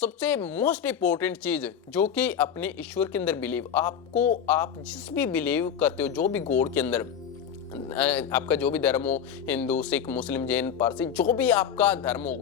सबसे most important चीज जो कि अपने ईश्वर के अंदर बिलीव, आपको आप जिस भी बिलीव करते हो, जो भी गॉड के अंदर आपका जो भी धर्म हो, हिंदू, सिख, मुस्लिम, जैन, पारसी, जो भी आपका धर्म हो,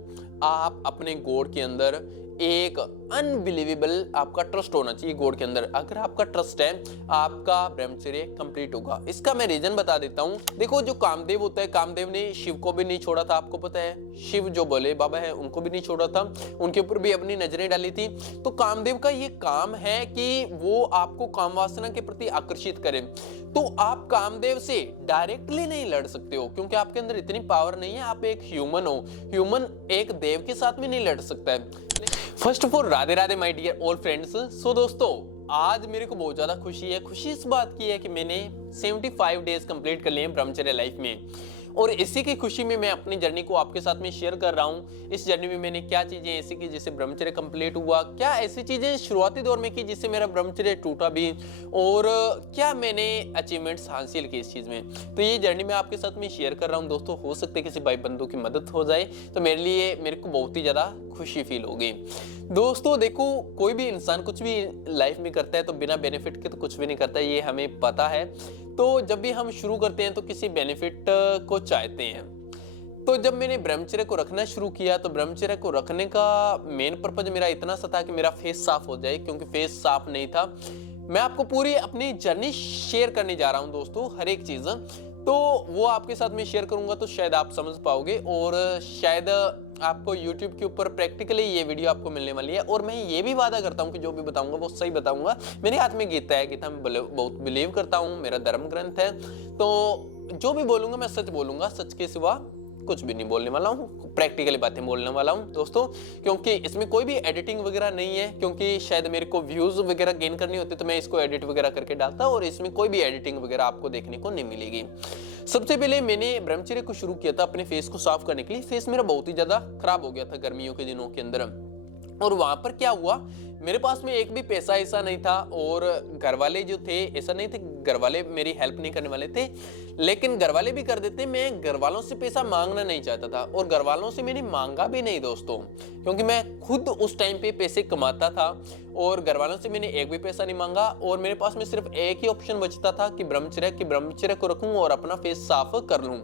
आप अपने गॉड के अंदर एक अनबिलीवेबल आपका ट्रस्ट होना चाहिए गॉड के अंदर। अगर आपका ट्रस्ट है, आपका ब्रह्मचर्य कंप्लीट होगा। इसका मैं रीजन बता देता हूं। देखो, जो कामदेव होता है, कामदेव ने शिव को भी नहीं छोड़ा था, आपको पता है। शिव जो भोले बाबा है, उनको भी नहीं छोड़ा था, उनके ऊपर भी अपनी नजरें डाली थी। तो कामदेव का ये काम है कि वो आपको काम वासना के प्रति आकर्षित करे। तो आप कामदेव से डायरेक्टली नहीं लड़ सकते हो, क्योंकि आपके अंदर इतनी पावर नहीं है। आप एक ह्यूमन हो, ह्यूमन एक देव के साथ में नहीं लड़ सकता है। First of all, Radhe Radhe my dear all friends. So दोस्तों, आज मेरे को बहुत ज्यादा खुशी है। खुशी इस बात की है कि मैंने 75 डेज कंप्लीट कर लिए हैं ब्रह्मचर्य लाइफ में, और इसी की खुशी में मैं अपनी जर्नी को आपके साथ में शेयर कर रहा हूं। इस जर्नी में मैंने क्या चीजें ऐसी की जिससे ब्रह्मचर्य कंप्लीट हुआ, क्या ऐसी चीजें शुरुआती दौर में की जिससे मेरा ब्रह्मचर्य टूटा भी, और क्या मैंने अचीवमेंट्स हासिल की इस चीज में। तो ये जर्नी मैं आपके साथ में शेयर कर रहा हूं दोस्तों। हो सकता है किसी भाई बंधु की मदद हो जाए, तो मेरे को बहुत ही ज्यादा खुशी फील होगी। दोस्तों देखो, कोई भी इंसान कुछ भी लाइफ में करता है तो बिना बेनिफिट के तो कुछ भी नहीं करता, ये हमें पता है। तो जब भी हम शुरू करते हैं तो किसी बेनिफिट को चाहते हैं। तो जब मैंने ब्रह्मचर्य को रखना शुरू किया, तो ब्रह्मचर्य को रखने का मेन पर्पज मेरा इतना सा था कि मेरा फेस साफ हो जाए, क्योंकि फेस साफ नहीं था। मैं आपको पूरी अपनी जर्नी शेयर करने जा रहा हूं दोस्तों, हर एक चीज। तो वो आपके साथ में शेयर करूंगा तो शायद आप समझ पाओगे, और शायद आपको YouTube के ऊपर प्रैक्टिकली ये वीडियो आपको मिलने वाली है। और मैं ये भी वादा करता हूँ कि जो भी बताऊंगा वो सही बताऊंगा। मेरे हाथ में गीता है, गीता में बहुत बिलीव करता हूँ, मेरा धर्म ग्रंथ है। तो जो भी बोलूंगा मैं सच बोलूंगा, सच के सिवा कुछ भी नहीं बोलने वाला हूँ, प्रैक्टिकली बातें बोलने वाला हूँ दोस्तों। क्योंकि इसमें कोई भी एडिटिंग वगैरह नहीं है, क्योंकि शायद मेरे को व्यूज वगैरह गेन करनी होती तो मैं इसको एडिट वगैरह करके डालता, और इसमें कोई भी एडिटिंग वगैरह आपको देखने को नहीं मिलेगी। सबसे पहले मैंने ब्रह्मचर्य को शुरू किया था अपने फेस को साफ करने के लिए। फेस मेरा बहुत ही ज्यादा खराब हो गया था गर्मियों के दिनों के अंदर, और वहां पर क्या हुआ, मेरे पास में एक भी पैसा ऐसा नहीं था, और घर वाले जो थे, ऐसा नहीं थे घर वाले मेरी हेल्प नहीं करने वाले थे, लेकिन घर वाले भी कर देते। मैं घर वालों से पैसा मांगना नहीं चाहता था, और घर वालों से मैंने मांगा भी नहीं दोस्तों, क्योंकि मैं खुद उस टाइम पे पैसे कमाता था, और घर वालों से मैंने एक भी पैसा नहीं मांगा। और मेरे पास में सिर्फ एक ही ऑप्शन बचता था कि ब्रह्मचर्य को रखूं और अपना फेस साफ कर लूं,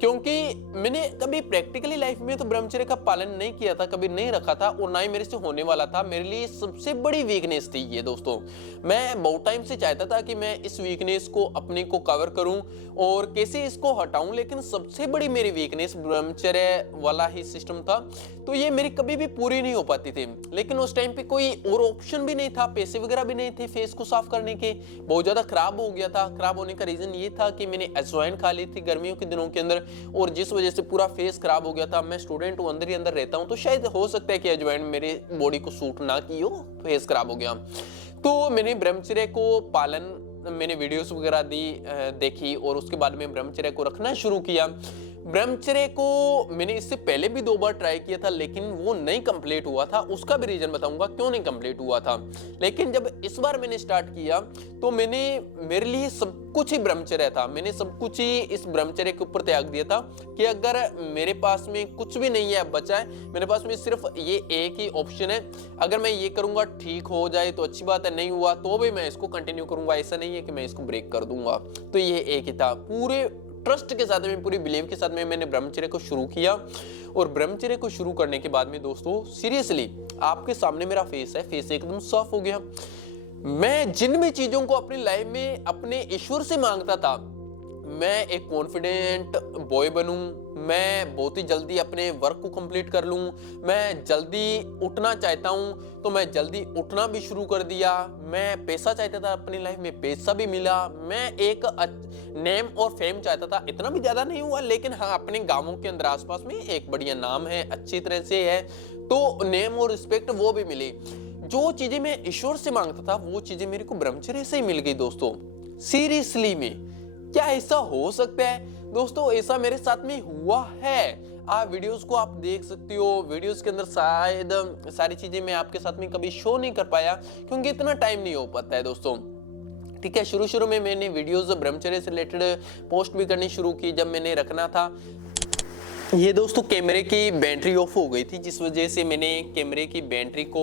क्योंकि मैंने कभी प्रैक्टिकली लाइफ में तो ब्रह्मचर्य का पालन नहीं किया था, कभी नहीं रखा था, और ना ही मेरे से होने वाला था। मेरे लिए सबसे बड़ी वीकनेस थी ये दोस्तों। मैं बहुत टाइम से चाहता था कि मैं इस वीकनेस को अपने को कवर करूं और कैसे इसको हटाऊं, लेकिन सबसे बड़ी मेरी वीकनेस ब्रह्मचर्य वाला ही सिस्टम था। तो ये मेरी कभी भी पूरी नहीं हो पाती थी, लेकिन उस टाइम पे कोई और ऑप्शन भी नहीं था, पैसे वगैरह भी नहीं थे फेस को साफ करने के। बहुत ज्यादा खराब हो गया था। खराब होने का रीजन ये था कि मैंने अजवाइन खा ली थी गर्मियों के दिनों के अंदर, और जिस वजह से पूरा फेस खराब हो गया था। मैं स्टूडेंट हूं, अंदर ही अंदर रहता हूं, तो शायद हो सकता है कि अजवाइन मेरे बॉडी को सूट ना की हो, फेस खराब हो गया। तो मैंने ब्रह्मचर्य को पालन, मैंने वीडियोस वगैरह देखी, और उसके बाद में ब्रह्मचर्य को रखना शुरू किया। ब्रह्मचर्य को मैंने इससे पहले भी 2 बार ट्राई किया था, लेकिन वो नहीं कंप्लीट हुआ था। उसका भी रीजन बताऊंगा क्यों नहीं कंप्लीट हुआ था। लेकिन जब इस बार मैंने स्टार्ट किया तो मेरे लिए सब कुछ ही ब्रह्मचर्य था। मैंने सब कुछ ही इस ब्रह्मचर्य के ऊपर त्याग दिया था कि अगर मेरे पास में कुछ भी नहीं है बचा है, मेरे पास में सिर्फ ये एक ही ऑप्शन है। अगर मैं ये करूंगा ठीक हो जाए तो अच्छी बात है, नहीं हुआ तो भी मैं इसको कंटिन्यू करूंगा, ऐसा नहीं है कि मैं इसको ब्रेक कर दूंगा। तो ये एक ही था। पूरे ट्रस्ट के साथ में, पूरी बिलीव के साथ में मैंने ब्रह्मचर्य को शुरू किया। और ब्रह्मचर्य को शुरू करने के बाद में दोस्तों, सीरियसली आपके सामने मेरा फेस है, फेस एकदम साफ हो गया। मैं जिन भी चीजों को अपनी लाइफ में अपने ईश्वर से मांगता था, मैं एक कॉन्फिडेंट बॉय बनूं, मैं बहुत ही जल्दी अपने वर्क को कंप्लीट कर लूं, मैं जल्दी उठना चाहता हूं तो मैं जल्दी उठना भी शुरू कर दिया। मैं पैसा चाहता था अपनी लाइफ में, पैसा भी मिला। मैं एक नेम और फेम चाहता था, इतना भी ज्यादा नहीं हुआ, लेकिन हाँ अपने गांवों के अंदर आसपास में एक बढ़िया नाम है, अच्छी तरह से है, तो नेम और रिस्पेक्ट वो भी मिली। जो चीजें मैं ईश्वर से मांगता था वो चीजें मेरे को ब्रह्मचर्य से ही मिल गई दोस्तों। सीरियसली में क्या ऐसा हो सकता है दोस्तों? ऐसा मेरे साथ में हुआ है। आप वीडियोस को आप देख सकते हो, वीडियोस के अंदर शायद सारी चीजें मैं आपके साथ में कभी शो नहीं कर पाया, क्योंकि इतना टाइम नहीं हो पाता है दोस्तों। ठीक है, शुरू में मैंने वीडियोस ब्रह्मचर्य से रिलेटेड पोस्ट भी करनी शुरू की जब मैंने रखना था। ये दोस्तों कैमरे की बैटरी ऑफ हो गई थी, जिस वजह से मैंने कैमरे की बैटरी को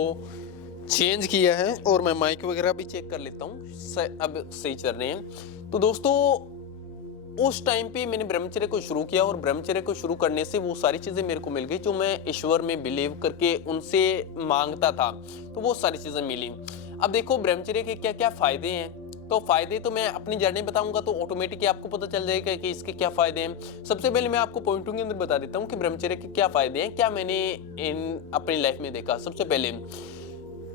चेंज किया है और मैं माइक वगैरह भी चेक कर लेता हूँ, अब सही चल रहे हैं। तो दोस्तों उस टाइम पे मैंने ब्रह्मचर्य को शुरू किया और ब्रह्मचर्य को शुरू करने से वो सारी चीजें मेरे को मिल गई जो मैं ईश्वर में बिलीव करके उनसे मांगता था, तो वो सारी चीजें मिली। अब देखो ब्रह्मचर्य के क्या क्या फायदे हैं, तो फायदे तो मैं अपनी जर्नी बताऊंगा तो ऑटोमेटिकली आपको पता चल जाएगा कि इसके क्या फायदे हैं। सबसे पहले मैं आपको पॉइंटों के अंदर बता देता हूँ कि ब्रह्मचर्य के क्या फायदे हैं, क्या मैंने इन अपनी लाइफ में देखा। सबसे पहले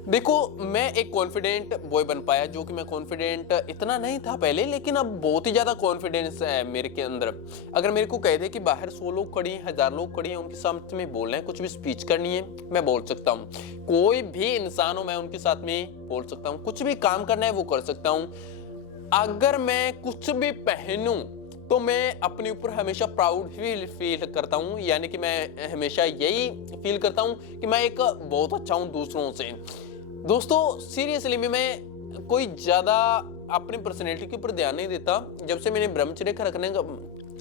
देखो, मैं एक कॉन्फिडेंट बॉय बन पाया, जो कि मैं कॉन्फिडेंट इतना नहीं था पहले, लेकिन अब बहुत ही ज्यादा कॉन्फिडेंस है मेरे के अंदर। अगर मेरे को कह दे कि बाहर 100 लोग खड़े हैं, 1000 लोग खड़े हैं, उनके सामने में बोलना है, कुछ भी स्पीच करनी है, मैं बोल सकता हूँ। कोई भी इंसान हो मैं उनके साथ में बोल सकता हूँ, कुछ भी काम करना है वो कर सकता हूँ। अगर मैं कुछ भी पहनूं तो मैं अपने ऊपर हमेशा प्राउड फील करता हूं, यानी कि मैं हमेशा यही फील करता हूं कि मैं एक बहुत अच्छा हूं दूसरों से। दोस्तों सीरियसली मैं कोई ज्यादा अपनी पर्सनैलिटी के ऊपर ध्यान नहीं देता। जब से मैंने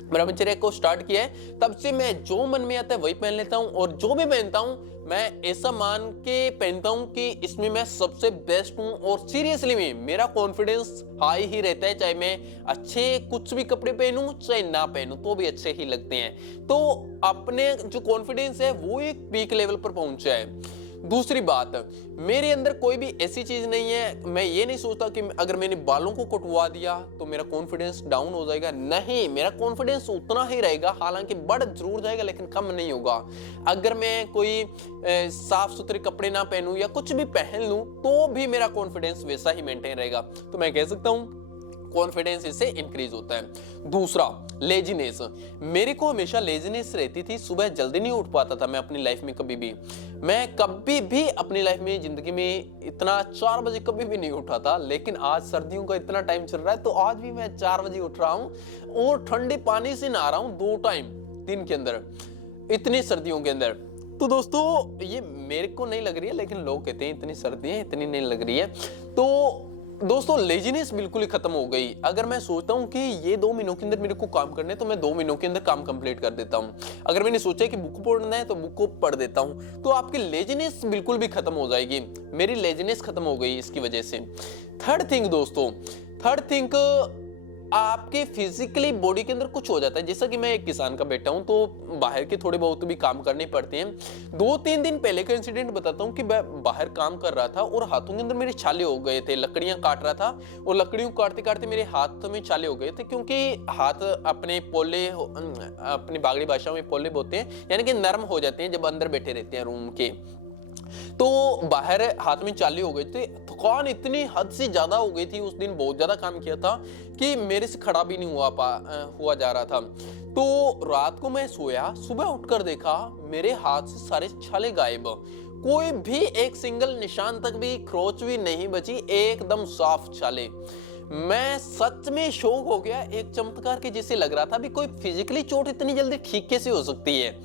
ब्रह्मचर्य को स्टार्ट किया है, तब से मैं जो मन में आता है वही पहन लेता हूँ, और जो भी पहनता हूँ मैं ऐसा मान के पहनता हूँ कि इसमें मैं सबसे बेस्ट हूँ। और सीरियसली में मेरा कॉन्फिडेंस हाई ही रहता है, चाहे मैं अच्छे कुछ भी कपड़े पहनूं चाहे ना पहनूं तो भी अच्छे ही लगते हैं। तो अपने जो कॉन्फिडेंस है वो एक पीक लेवल पर पहुंचा है। दूसरी बात, मेरे अंदर कोई भी ऐसी चीज नहीं है, मैं ये नहीं सोचता कि अगर मैंने बालों को कटवा दिया तो मेरा कॉन्फिडेंस डाउन हो जाएगा। नहीं, मेरा कॉन्फिडेंस उतना ही रहेगा, हालांकि बढ़ जरूर जाएगा लेकिन कम नहीं होगा। अगर मैं कोई साफ सुथरे कपड़े ना पहनूं या कुछ भी पहन लूं तो भी मेरा कॉन्फिडेंस वैसा ही मेंटेन रहेगा। तो मैं कह सकता हूं कॉन्फिडेंस इससे इंक्रीज होता है। दूसरा, लेजीनेस। मेरे को हमेशा लेजीनेस रहती थी, सुबह जल्दी नहीं उठ पाता था मैं अपनी लाइफ में कभी भी। मैं कभी भी अपनी लाइफ में जिंदगी में इतना 4 बजे कभी भी नहीं उठा था, लेकिन आज सर्दियों का इतना टाइम चल रहा है तो आज भी मैं 4 बजे उठ रहा हूं और ठंडे पानी से नहा रहा हूं 2 टाइम दिन के अंदर, इतनी सर्दियों के अंदर। तो दोस्तों ये मेरे को नहीं लग रही है, लेकिन लोग कहते हैं इतनी सर्दी है, इतनी नहीं लग रही है। तो दोस्तों लेजीनेस बिल्कुल ही खत्म हो गई। अगर मैं सोचता हूं कि ये 2 महीनों के अंदर मेरे को काम करने, तो मैं 2 महीनों के अंदर काम कंप्लीट कर देता हूं। अगर मैंने सोचा कि बुक पढ़ना है तो बुक को पढ़ देता हूं। तो आपकी लेजीनेस बिल्कुल भी खत्म हो जाएगी। मेरी लेजीनेस खत्म हो गई इसकी वजह से। थर्ड थिंग दोस्तों, आपके फिजिकली बॉडी के अंदर कुछ हो जाता है। जैसा कि मैं एक किसान का बेटा हूं तो बाहर के थोड़े बहुत भी काम करने पड़ते हैं। 2-3 दिन पहले का इंसिडेंट बताता हूं कि मैं बाहर काम कर रहा था और हाथों के अंदर मेरे छाले हो गए थे। लकड़ियां काट रहा था और लकड़ियों काटते काटते मेरे हाथ में छाले हो गए थे, क्योंकि हाथ अपने पोले, अपनी बागड़ी भाषा में पोले बोलते हैं, यानी कि नरम हो जाते हैं जब अंदर बैठे रहते हैं रूम के। तो बाहर हाथ में चाले हो गए थे। थकान इतनी हद से ज्यादा हो गई थी, उस दिन बहुत ज्यादा काम किया था कि मेरे से खड़ा भी नहीं हुआ जा रहा था। तो रात को मैं सोया, सुबह उठकर देखा मेरे हाथ से सारे छाले गायब, कोई भी एक सिंगल निशान तक भी, खरोच भी नहीं बची, एकदम साफ छाले। मैं सच में शॉक हो गया, एक चमत्कार के जैसे लग रहा था। भी कोई फिजिकली चोट इतनी जल्दी ठीक कैसे हो सकती है।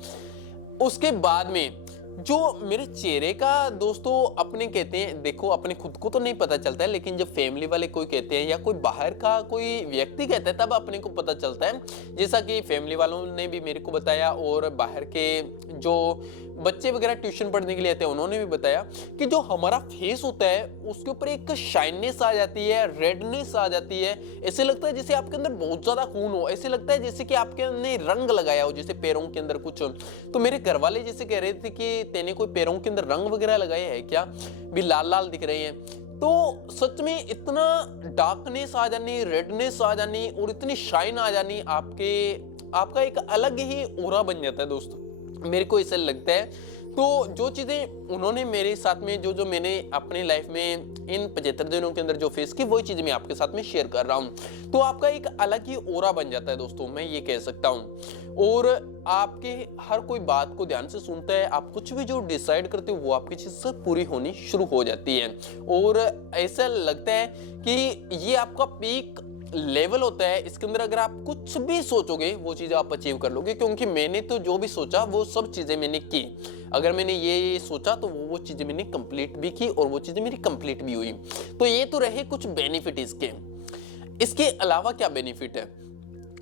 उसके बाद में जो मेरे चेहरे का दोस्तों, अपने कहते हैं, देखो अपने खुद को तो नहीं पता चलता है, लेकिन जब फैमिली वाले कोई कहते हैं या कोई बाहर का कोई व्यक्ति कहता है तब अपने को पता चलता है। जैसा कि फैमिली वालों ने भी मेरे को बताया और बाहर के जो बच्चे वगैरह ट्यूशन पढ़ने के लिए आते हैं उन्होंने भी बताया कि जो हमारा फेस होता है उसके ऊपर एक शाइननेस आ जाती है, रेडनेस आ जाती है। ऐसे लगता है जैसे आपके अंदर बहुत ज्यादा खून हो, ऐसे लगता है जैसे कि आपके अंदर रंग लगाया हो, जैसे पैरों के अंदर कुछ। तो मेरे घर वाले जैसे कह रहे थे कि तेने कोई पैरों के अंदर रंग वगैरह लगाया है क्या, भी लाल लाल दिख रहे हैं। तो सच में इतना डार्कनेस आ जानी, रेडनेस आ जानी और इतनी शाइन आ जानी, आपका एक अलग ही ऑरा बन जाता है दोस्तों, मेरे को ऐसा लगता है। तो जो चीजें उन्होंने मेरे साथ में, जो मैंने अपनी लाइफ में इन 75 दिनों के अंदर जो फेस की, वही चीजें मैं आपके साथ में शेयर कर रहा हूं। तो आपका एक अलग ही ऑरा बन जाता है दोस्तों, मैं ये कह सकता हूं। और आपके हर कोई बात को ध्यान से सुनता है, आप कुछ भी जो डिसाइड करते हो वो आपकी चीज से पूरी होनी शुरू हो जाती है। और ऐसा लगता है कि ये आपका पीक लेवल होता है, इसके अंदर अगर आप कुछ भी सोचोगे वो चीजें आप अचीव कर लोगे। क्योंकि मैंने तो जो भी सोचा वो सब चीजें मैंने की। अगर मैंने ये सोचा तो वो चीजें मैंने कंप्लीट भी की और वो चीजें मेरी कंप्लीट भी हुई। तो ये तो रहे कुछ बेनिफिट इसके अलावा क्या बेनिफिट है।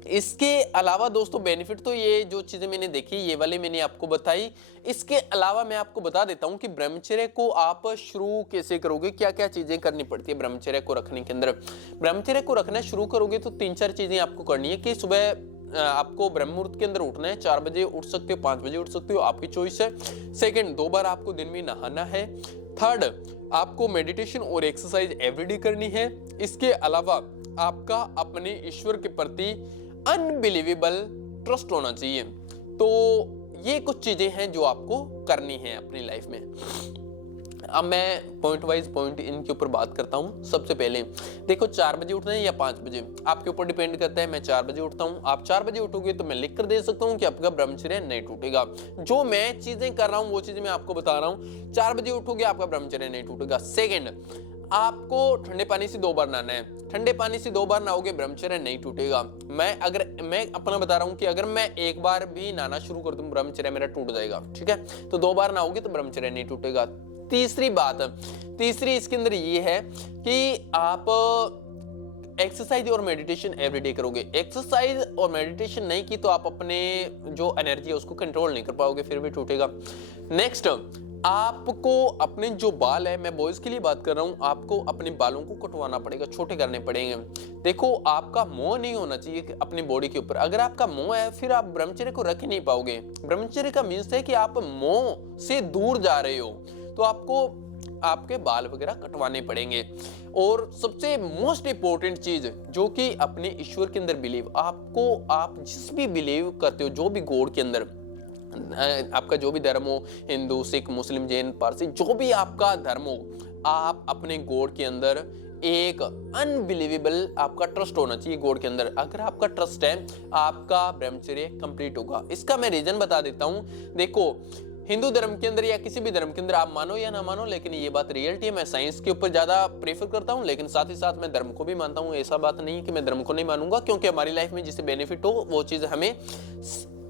इसके अलावा दोस्तों बेनिफिट तो ये जो चीजें मैंने देखी ये वाले मैंने आपको बताई। इसके अलावा मैं आपको बता देता हूं कि ब्रह्मचर्य को आप शुरू कैसे करोगे, क्या क्या चीजें करनी पड़ती है ब्रह्मचर्य को रखने के अंदर। ब्रह्मचर्य को रखना शुरू करोगे तो 3-4 चीजें आपको करनी है कि सुबह आपको ब्रह्म मुहूर्त के अंदर उठना है। 4 बजे उठ सकते हो, 5 बजे उठ सकते हो, आपकी चॉइस है। सेकंड, 2 बार आपको दिन में नहाना है। थर्ड, आपको मेडिटेशन और एक्सरसाइज एवरीडे करनी है। इसके अलावा आपका अपने ईश्वर के प्रति अनबिलीवेबल ट्रस्ट होना चाहिए। तो ये कुछ चीजें हैं जो आपको करनी है अपनी लाइफ में। अब मैं पॉइंट वाइज पॉइंट इनके ऊपर बात करता हूं। सबसे पहले देखो, 4 बजे उठना है या 5 बजे, आपके ऊपर डिपेंड करता है। मैं 4 बजे उठता हूं, आप 4 बजे उठोगे तो मैं लिख कर दे सकता हूं कि आपका ब्रह्मचर्य नहीं टूटेगा। जो मैं चीजें कर रहा हूं वो चीजें मैं आपको बता रहा हूं। 4 बजे उठोगे आपका ब्रह्मचर्य नहीं टूटेगा। सेकेंड, आपको ठंडे पानी से 2 बार नहाना है। ठंडे पानी से 2 बार नहाओगे ब्रह्मचर्य नहीं टूटेगा। मैं अपना बता रहा हूं कि अगर मैं एक बार भी नहाना शुरू कर दूं ब्रह्मचर्य मेरा टूट जाएगा। ठीक है, तो 2 बार नहाओगे तो ब्रह्मचर्य नहीं टूटेगा। तीसरी इसके अंदर ये है कि आप एक्सरसाइज और मेडिटेशन एवरीडे करोगे। एक्सरसाइज और मेडिटेशन नहीं की तो आप अपने जो एनर्जी है उसको कंट्रोल नहीं कर पाओगे, फिर भी टूटेगा। नेक्स्ट, आपको अपने जो बाल है, मैं बॉयज के लिए बात कर रहा हूं, आपको अपने बालों को कटवाना पड़ेगा, छोटे करने पड़ेंगे। देखो, आपका मोह नहीं होना चाहिए अपनी बॉडी के ऊपर। अगर आपका मोह है फिर आप ब्रह्मचर्य को रख ही नहीं पाओगे। ब्रह्मचर्य का मीन्स है कि आप मोह से दूर जा रहे हो, तो आपको आपके बाल वगैरह कटवाने पड़ेंगे। और सबसे मोस्ट इंपॉर्टेंट चीज जो कि अपने ईश्वर के अंदर बिलीव, आप जिस भी बिलीव करते हो, जो भी गॉड के अंदर आपका जो भी धर्म हो, हिंदू, सिख, मुस्लिम, जैन, पारसी, जो भी आपका धर्म हो, आप अपने गॉड के अंदर एक अनबिलीवेबल आपका ट्रस्ट होना चाहिए गॉड के अंदर। अगर आपका ट्रस्ट है, आपका ब्रह्मचर्य कंप्लीट होगा। इसका मैं रीजन बता देता हूं। देखो, हिंदू धर्म के अंदर या किसी भी धर्म के अंदर, आप मानो या ना मानो, लेकिन ये बात रियलिटी है। मैं साइंस के ऊपर ज्यादा प्रेफर करता हूं, लेकिन साथ ही साथ मैं धर्म को भी मानता हूं। ऐसा बात नहीं है कि मैं धर्म को नहीं मानूंगा, क्योंकि हमारी लाइफ में जिससे बेनिफिट हो वो चीज हमें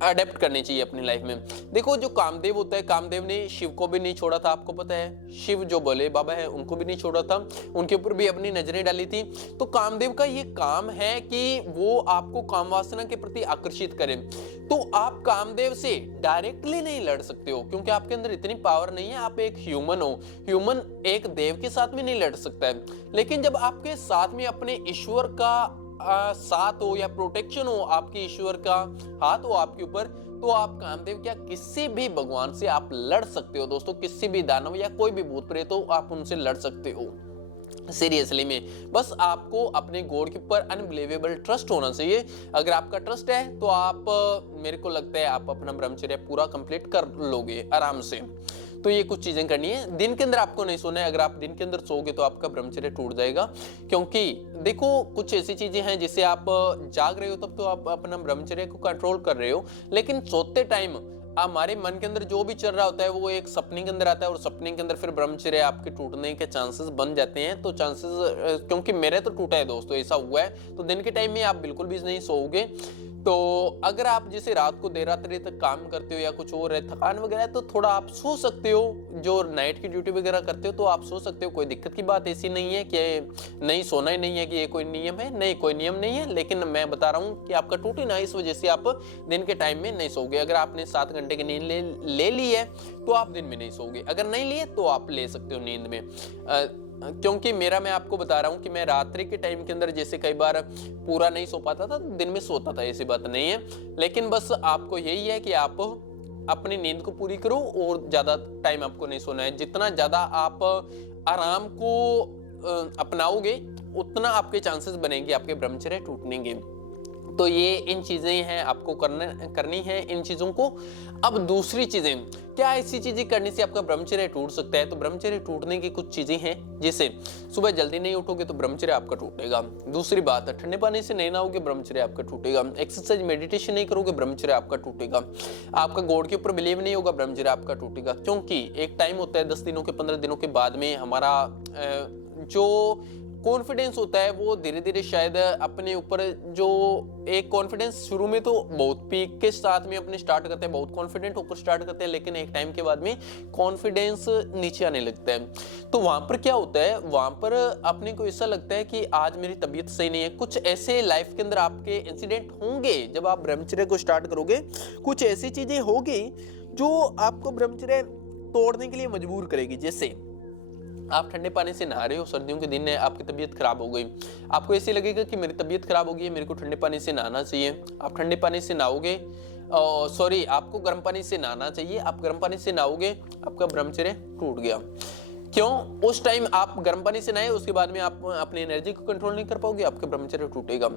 अडेप्ट करनी चाहिए अपनी लाइफ में। देखो, जो कामदेव होता है, कामदेव ने शिव को भी नहीं छोड़ा था, आपको पता है। शिव जो बोले बाबा है उनको भी नहीं छोड़ा था, उनके ऊपर भी अपनी नजरें डाली थी। तो कामदेव का ये काम है कि वो आपको काम वासना के प्रति आकर्षित करे। तो आप कामदेव से डायरेक्टली नहीं लड़ सकते हो, क्योंकि आपके अंदर इतनी पावर नहीं है। आप एक ह्यूमन हो, ह्यूमन एक देव के साथ में नहीं लड़ सकता है। लेकिन जब आपके साथ में अपने ईश्वर का साथ हो या प्रोटेक्शन हो, आपके ईश्वर का हाथ हो आपके ऊपर, तो आप कामदेव क्या किसी भी भगवान से आप लड़ सकते हो दोस्तों। किसी भी दानव या कोई भी भूत प्रेत हो, आप उनसे लड़ सकते हो सीरियसली में। बस आपको अपने गॉड के ऊपर अनबिलीवेबल ट्रस्ट होना चाहिए। अगर आपका ट्रस्ट है तो आप, मेरे को लगता है आप अपना ब्रह्मचर्य पूरा कंप्लीट कर लोगे आराम से। तो ये कुछ चीजें करनी है। दिन के अंदर आपको नहीं सोना है। अगर आप दिन के अंदर सोओगे तो आपका ब्रह्मचर्य टूट जाएगा। क्योंकि देखो, कुछ ऐसी चीजें हैं जिससे आप जाग रहे हो तब तो आप अपना ब्रह्मचर्य को कंट्रोल कर रहे हो, लेकिन सोते टाइम हमारे मन के अंदर जो भी चल रहा होता है वो एक सपने के अंदर आता है, और सपने के अंदर फिर ब्रह्मचर्य आपके टूटने के चांसेस बन जाते हैं। तो चांसेस, क्योंकि मेरे तो टूटा है दोस्तों, ऐसा हुआ है। तो दिन के टाइम में आप बिल्कुल भी नहीं सोओगे। तो अगर आप जैसे रात को देर रात तक काम करते हो या कुछ और है, थकान वगैरह, तो थोड़ा आप सो सकते हो। जो नाइट की ड्यूटी वगैरह करते हो तो आप सो सकते हो, कोई दिक्कत की बात ऐसी नहीं है कि नहीं सोना ही नहीं है, कि ये कोई नियम है। नहीं, कोई नियम नहीं है, लेकिन मैं बता रहा हूँ कि आपका टूटे ना, इस वजह से आप दिन के टाइम में नहीं सोओगे। अगर आपने 7 घंटे की नींद ले ली है तो आप दिन में नहीं सोओगे। अगर नहीं लिए तो आप ले सकते हो नींद में। क्योंकि मैं आपको बता रहा हूं कि मैं रात्रि के टाइम के अंदर जैसे कई बार पूरा नहीं सो पाता था, दिन में सोता था, ऐसी बात नहीं है। लेकिन बस आपको यही है कि आप अपनी नींद को पूरी करो, और ज्यादा टाइम आपको नहीं सोना है। जितना ज्यादा आप आराम को अपनाओगे उतना आपके चांसेस बनेंगे आपके ब्रह्मचर्य टूटने के। तो ये इन चीजें हैं आपको करनी है इन चीजों को। अब दूसरी चीजें, क्या ऐसी चीजें करने से आपका ब्रह्मचर्य टूट सकता है? तो ब्रह्मचर्य टूटने की कुछ चीजें हैं, जैसे सुबह जल्दी नहीं उठोगे तो ब्रह्मचर्य आपका टूटेगा। दूसरी बात, ठंडे पानी से नहीं नहाओगे ब्रह्मचर्य आपका टूटेगा। एक्सरसाइज मेडिटेशन नहीं करोगे ब्रह्मचर्य आपका टूटेगा। आपका गॉड के ऊपर बिलीव नहीं होगा ब्रह्मचर्य आपका टूटेगा। क्योंकि एक टाइम होता है 10 दिनों के 15 दिनों के बाद में हमारा जो कॉन्फिडेंस होता है वो धीरे धीरे शायद अपने ऊपर, जो एक कॉन्फिडेंस शुरू में तो बहुत पीक के साथ में अपने स्टार्ट करते हैं, बहुत कॉन्फिडेंट होकर स्टार्ट करते हैं, लेकिन एक टाइम के बाद में कॉन्फिडेंस नीचे आने लगता है। तो वहां पर क्या होता है, वहां पर अपने को ऐसा लगता है कि आज मेरी तबीयत सही नहीं है। कुछ ऐसे लाइफ के अंदर आपके इंसिडेंट होंगे जब आप ब्रह्मचर्य को स्टार्ट करोगे, कुछ ऐसी चीजें होगी जो आपको ब्रह्मचर्य तोड़ने के लिए मजबूर करेगी। जैसे आप ठंडे पानी से नहा रहे हो, सर्दियों के दिन है, आपकी तबीयत खराब हो गई, आपको ऐसे लगेगा कि मेरी तबीयत खराब हो गई है, मेरे को ठंडे पानी से नहाना चाहिए। आप ठंडे पानी से नहाओगे, सॉरी आपको गर्म पानी से नहाना चाहिए, आप गर्म पानी से नहाओगे, आपका ब्रह्मचर्य टूट गया। क्यों? उस टाइम आप गर्म पानी से नहाए, उसके बाद में आप अपनी एनर्जी को कंट्रोल नहीं कर पाओगे, आपका ब्रह्मचर्य टूटेगा।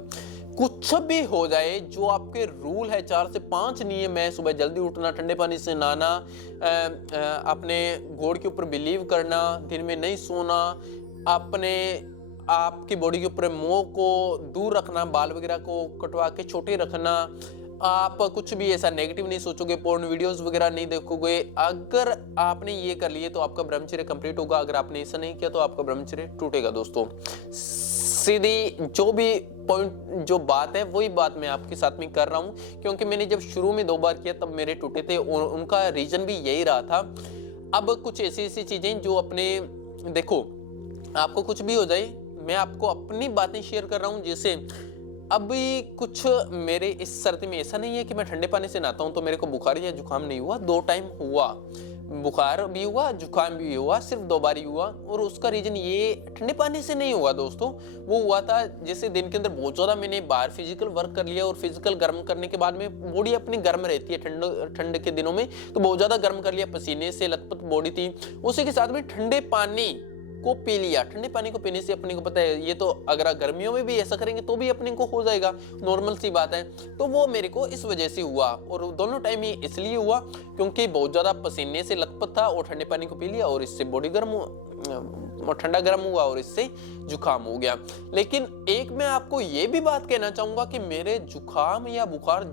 कुछ भी हो जाए, जो आपके रूल है 4 से 5 नियम है, सुबह जल्दी उठना, ठंडे पानी से नहाना, अपने घोड़ के ऊपर बिलीव करना, दिन में नहीं सोना, अपने आपकी बॉडी के ऊपर मोह को दूर रखना, बाल वगैरह को कटवा के छोटे रखना, आप कुछ भी ऐसा नेगेटिव नहीं सोचोगे, पोर्न वीडियोस वगैरह नहीं देखोगे। अगर आपने ये कर लिए तो आपका ब्रह्मचर्य कंप्लीट होगा, अगर आपने ऐसा नहीं किया तो आपका ब्रह्मचर्य टूटेगा। दोस्तों सीधी जो भी पॉइंट, जो बात है वही बात मैं आपके साथ में कर रहा हूं, क्योंकि मैंने जब शुरू में 2 बार किया तब मेरे टूटे थे और उनका रीजन भी यही रहा था। अब कुछ ऐसी ऐसी चीजें जो अपने, देखो आपको कुछ भी हो जाए, मैं आपको अपनी बातें शेयर कर रहा हूं। जैसे अभी कुछ मेरे इस सर्दी में ऐसा नहीं है कि मैं ठंडे पानी से नहाता हूं तो मेरे को बुखार या जुकाम नहीं हुआ। 2 टाइम हुआ, बुखार भी हुआ, जुकाम भी हुआ, सिर्फ 2 बार ही हुआ। और उसका रीजन ये ठंडे पानी से नहीं हुआ दोस्तों, वो हुआ था जैसे दिन के अंदर बहुत ज्यादा मैंने बाहर फिजिकल वर्क कर लिया, और फिजिकल गर्म करने के बाद में बॉडी अपनी गर्म रहती है ठंड के दिनों में, तो बहुत ज्यादा गर्म कर लिया, पसीने से लथपथ बॉडी थी। उसी के साथ में ठंडे पानी को पी लिया। ठंडे पानी को पीने से अपने को पता है, ये तो अगर गर्मियों में भी ऐसा करेंगे तो भी अपने को हो जाएगा, नॉर्मल सी बात है। तो वो मेरे को इस वजह से हुआ, और दोनों टाइम ये इसलिए हुआ क्योंकि बहुत ज्यादा पसीने से लथपथ था और ठंडे पानी को पी लिया, और इससे बॉडी गर्म, ठंडा गर्म हुआ और इससे जुकाम हो गया। लेकिन एक मैं आपको ये भी बात कहना चाहूंगा कि मेरे जुकाम या बुखार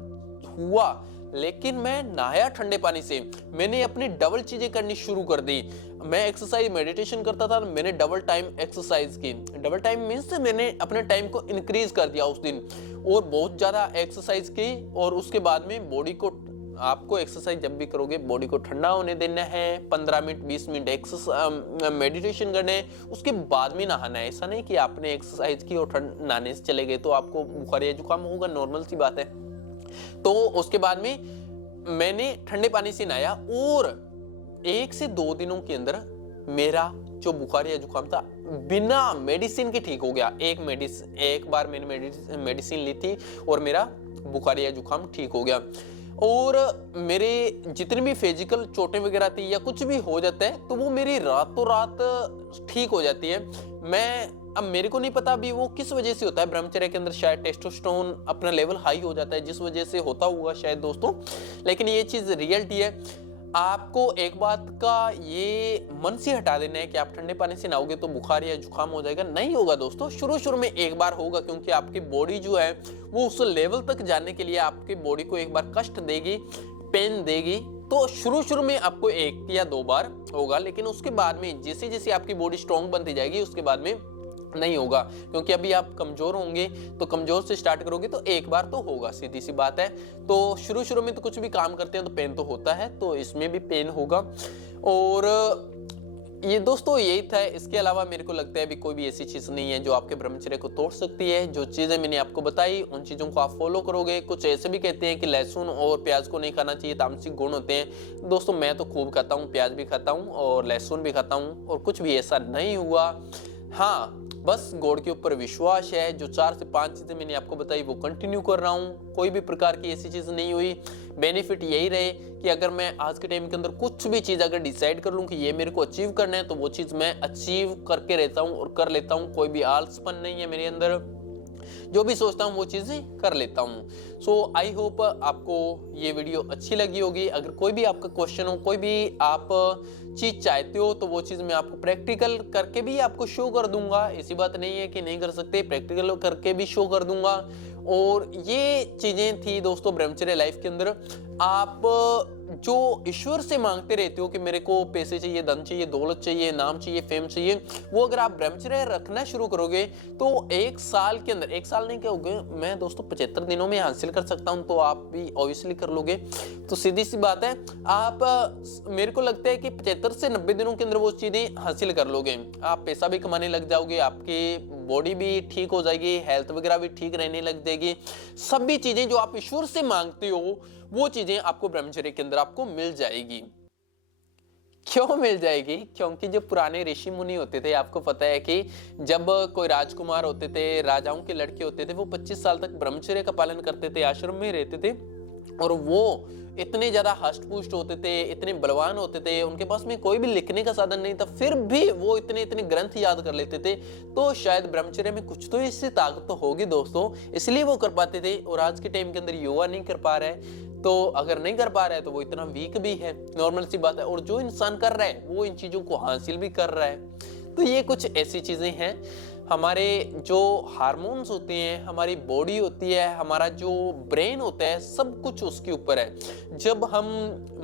हुआ, लेकिन मैं नहाया ठंडे पानी से, मैंने अपनी डबल चीजें करनी शुरू कर दी। मैं एक्सरसाइज, मेडिटेशन करता था, मैंने डबल टाइम एक्सरसाइज की। डबल टाइम मींस मैंने अपने टाइम को इंक्रीज कर दिया उस दिन, और बहुत ज्यादा एक्सरसाइज की। और उसके बाद में बॉडी को, आपको एक्सरसाइज जब भी करोगे बॉडी को ठंडा होने देना है, 15 मिनट 20 मिनट एक्सरसाइज मेडिटेशन करने है, उसके बाद में नहाना है। ऐसा नहीं कि आपने एक्सरसाइज की और नहाने से चले गए तो आपको बुखार या जुकाम होगा, नॉर्मल सी बात है। तो उसके बाद में मैंने ठंडे पानी से नहाया, और 1 से 2 दिनों के अंदर मेरा जो बुखार या जुकाम था बिना मेडिसिन के ठीक हो गया। एक बार मैंने मेडिसिन ली थी और मेरा बुखार या जुकाम ठीक हो गया। और मेरे जितने भी फिजिकल चोटें वगैरह थी या कुछ भी हो जाता है तो वो मेरी रातों रात ठीक हो जाती है। अब मेरे को नहीं पता अभी वो किस वजह से होता है, ब्रह्मचर्य के अंदर शायद टेस्टोस्टेरोन अपना लेवल हाई हो जाता है, जिस वजह से होता होगा शायद दोस्तों। लेकिन ये चीज रियलिटी है। आपको एक बात का ये मन से हटा देना है कि आप ठंडे पानी से नहाओगे तो बुखार या जुकाम हो जाएगा, नहीं होगा दोस्तों। शुरू में एक बार होगा, क्योंकि आपकी बॉडी जो है वो उस लेवल तक जाने के लिए आपकी बॉडी को एक बार कष्ट देगी, पेन देगी। तो शुरू में आपको 1 या 2 बार होगा, लेकिन उसके बाद में जैसे जैसे आपकी बॉडी स्ट्रॉन्ग बनती जाएगी उसके बाद में नहीं होगा, क्योंकि अभी आप कमजोर होंगे तो कमजोर से स्टार्ट करोगे तो एक बार तो होगा, सीधी सी बात है। तो शुरू में तो कुछ भी काम करते हैं तो पेन तो होता है, तो इसमें भी पेन होगा। और ये दोस्तों यही था। इसके अलावा मेरे को लगता है अभी कोई भी ऐसी चीज नहीं है जो आपके ब्रह्मचर्य को तोड़ सकती है। जो चीजें मैंने आपको बताई उन चीजों को आप फॉलो करोगे। कुछ ऐसे भी कहते हैं कि लहसुन और प्याज को नहीं खाना चाहिए, तामसिक गुण होते हैं। दोस्तों मैं तो खूब खाता हूँ, प्याज भी खाता हूँ और लहसुन भी खाता हूँ, और कुछ भी ऐसा नहीं हुआ। हाँ, बस गॉड के ऊपर विश्वास है। जो 4 से 5 चीजें मैंने आपको बताई वो कंटिन्यू कर रहा हूँ। कोई भी प्रकार की ऐसी चीज नहीं हुई। बेनिफिट यही रहे कि अगर मैं आज के टाइम के अंदर कुछ भी चीज अगर डिसाइड कर लूं कि ये मेरे को अचीव करना है तो वो चीज मैं अचीव करके रहता हूँ और कर लेता हूँ। कोई भी आलसपन नहीं है मेरे अंदर, जो भी सोचता हूँ वो चीजें कर लेता हूँ। सो आई होप आपको ये वीडियो अच्छी लगी होगी। अगर कोई भी आपका क्वेश्चन हो, कोई भी आप चीज चाहते हो तो वो चीज मैं आपको प्रैक्टिकल करके भी आपको शो कर दूंगा। ऐसी बात नहीं है कि नहीं कर सकते, प्रैक्टिकल करके भी शो कर दूंगा। और ये चीजें थी दोस्तों ब्रह्मचर्य लाइफ के अंदर। आप जो ईश्वर से मांगते रहते हो कि मेरे को पैसे चाहिए, धन चाहिए, दौलत चाहिए, नाम चाहिए, फेम चाहिए, वो अगर आप ब्रह्मचर्य रखना शुरू करोगे तो 1 साल के अंदर, 1 साल नहीं कहोगे मैं दोस्तों 75 दिनों में हासिल कर सकता हूं, तो आप भी ऑब्वियसली कर लोगे। तो सीधी सी बात है, आप मेरे को लगता है कि 75 से 90 दिनों के अंदर वो चीजें हासिल कर लोगे। आप पैसा भी कमाने लग जाओगे, आपकी बॉडी भी ठीक हो जाएगी, हेल्थ वगैरह भी ठीक रहने लग जाएगी। सभी चीजें जो आप ईश्वर से मांगते हो वो चीजें आपको ब्रह्मचर्य के अंदर आपको मिल जाएगी। क्यों मिल जाएगी? क्योंकि जो पुराने ऋषि मुनि होते थे, आपको पता है कि जब कोई राजकुमार होते थे, राजाओं के लड़के होते थे, वो 25 साल तक ब्रह्मचर्य का पालन करते थे, आश्रम में रहते थे, और वो इतने ज्यादा हष्ट पुष्ट होते थे, इतने बलवान होते थे, उनके पास में कोई भी लिखने का साधन नहीं था, फिर भी वो इतने इतने ग्रंथ याद कर लेते थे। तो शायद ब्रह्मचर्य में कुछ तो इससे ताकत तो होगी दोस्तों, इसलिए वो कर पाते थे। और आज के टाइम के अंदर युवा नहीं कर पा रहा है, तो अगर नहीं कर पा रहा है तो वो इतना वीक भी है, नॉर्मल सी बात है। और जो इंसान कर रहा है वो इन चीजों को हासिल भी कर रहा है। तो ये कुछ ऐसी चीजें हैं। हमारे जो हार्मोन्स होते हैं, हमारी बॉडी होती है, हमारा जो ब्रेन होता है, सब कुछ उसके ऊपर है। जब हम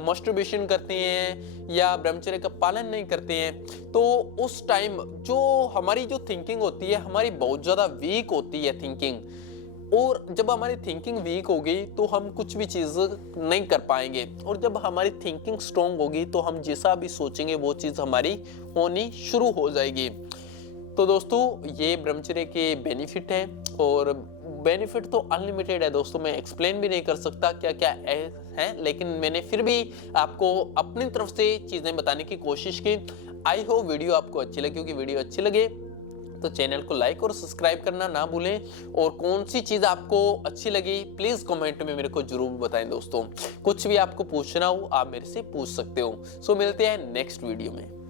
मस्टरबेशन करते हैं या ब्रह्मचर्य का पालन नहीं करते हैं तो उस टाइम जो हमारी जो थिंकिंग होती है, हमारी बहुत ज्यादा वीक होती है थिंकिंग। और जब हमारी थिंकिंग वीक होगी तो हम कुछ भी चीज नहीं कर पाएंगे, और जब हमारी थिंकिंग स्ट्रोंग होगी तो हम जैसा भी सोचेंगे वो चीज हमारी होनी शुरू हो जाएगी। तो दोस्तों ये ब्रह्मचर्य के बेनिफिट है, और बेनिफिट तो अनलिमिटेड है दोस्तों, मैं एक्सप्लेन भी नहीं कर सकता क्या क्या है, लेकिन मैंने फिर भी आपको अपनी तरफ से चीजें बताने की कोशिश की। आई होप वीडियो आपको अच्छी लगी होगी। वीडियो अच्छी लगे तो चैनल को लाइक और सब्सक्राइब करना ना भूलें, और कौन सी चीज आपको अच्छी लगी प्लीज कमेंट में मेरे को जरूर बताएं दोस्तों। कुछ भी आपको पूछना हो आप मेरे से पूछ सकते हो। सो मिलते हैं नेक्स्ट वीडियो में।